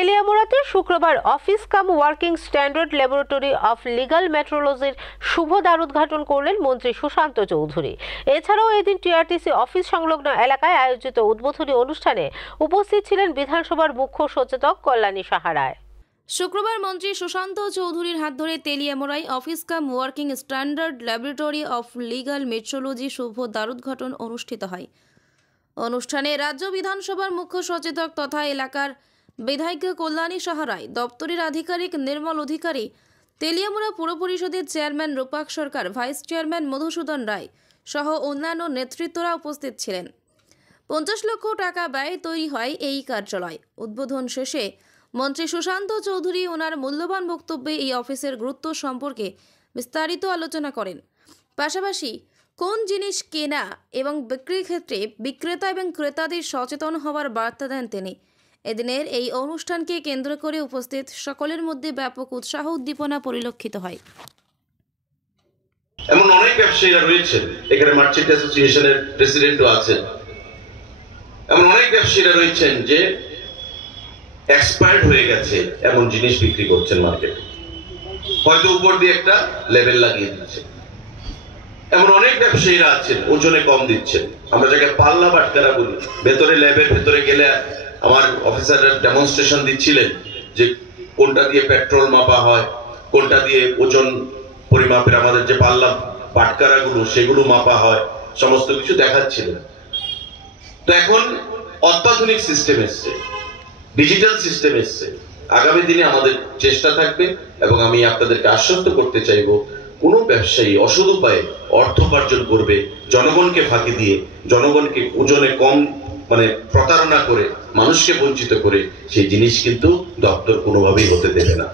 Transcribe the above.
তেলিয়ামুড়াতে শুক্রবার office cum working standard laboratory of legal মেট্রোলজির শুভ দ্বারোদ্ঘাটন করলেন মন্ত্রী সুশান্ত চৌধুরী। এছাড়াও এদিন টিআরটিসি অফিস সংলগ্ন এলাকায় আয়োজিত উদ্বোধনী অনুষ্ঠানে উপস্থিত ছিলেন বিধানসভার মুখ্য সচেতক কল্যাণী সাহা রায়। শুক্রবার মন্ত্রী সুশান্ত চৌধুরীর হাত ধরে তেলিয়ামুড়ায় office cum working standard laboratory of legal metrology শুভ দ্বারোদ্ঘাটন অনুষ্ঠিত হয়। অনুষ্ঠানে রাজ্য বিধানসভার মুখ্য সচেতক তথা এলাকার বিধায়ক কল্যাণী সাহা রায়, দপ্তরের আধিকারিক নির্মল অধিকারী, তেলিয়ামুড়া পুর পরিষদের চেয়ারম্যান রূপাক সরকার, ভাইস চেয়ারম্যান মধুসূদন রায় সহ অন্যান্য নেতৃত্বরা উপস্থিত ছিলেন। 50 লক্ষ টাকা ব্যয়ে তৈরি হয় এই কার্যালয়। উদ্বোধন শেষে মন্ত্রী সুশান্ত চৌধুরী ওনার মূল্যবান বক্তব্যে এই অফিসের গুরুত্ব সম্পর্কে বিস্তারিত আলোচনা করেন। পাশাপাশি কোন জিনিস কেনা এবং বিক্রির ক্ষেত্রে বিক্রেতা এবং ক্রেতাদের সচেতন হওয়ার বার্তা দেন তিনি। এদিনের এই অনুষ্ঠানকে কেন্দ্র করে উপস্থিত সকলের মধ্যে ব্যাপক উৎসাহ উদ্দীপনা পরিলক্ষিত হয়। এমন অনেক ব্যবসায়ীরা রয়েছেন, এখানে মার্চেন্ট অ্যাসোসিয়েশনের প্রেসিডেন্টও আছেন। এমন অনেক ব্যবসায়ীরা রয়েছেন যে এক্সপায়ার্ড হয়ে গেছে এমন জিনিস বিক্রি করছেন মার্কেটে, হয়তো উপর দিয়ে একটা লেবেল লাগিয়ে দিচ্ছে। এমন অনেক ব্যবসায়ীরা আছেন ওজনে কম দিচ্ছেন, আমরা যাকে পাল্লা বাটকারা বলি। ভেতরে ল্যাবের ভেতরে গেলে আমার অফিসাররা ডেমনস্ট্রেশন দিচ্ছিলেন যে কোনটা দিয়ে পেট্রোল মাপা হয়, কোনটা দিয়ে ওজন পরিমাপের আমাদের যে পাল্লা বাটকারাগুলো সেগুলো মাপা হয়, সমস্ত কিছু দেখাচ্ছিলেন। তো এখন অত্যাধুনিক সিস্টেম এসছে, ডিজিটাল সিস্টেম এসছে। আগামী দিনে আমাদের চেষ্টা থাকবে এবং আমি আপনাদেরকে আশ্বস্ত করতে চাইব, কোন ব্যবসায়ী অসৎ উপায়ে অর্থ উপার্জন করবে জনগণকে ফাঁকি দিয়ে, জনগণকে ওজনে কম প্রতারণা করে, মানুষকে বঞ্চিত করে, সেই জিনিস কিন্তু দপ্তর কোনোভাবেই হতে দেবে না।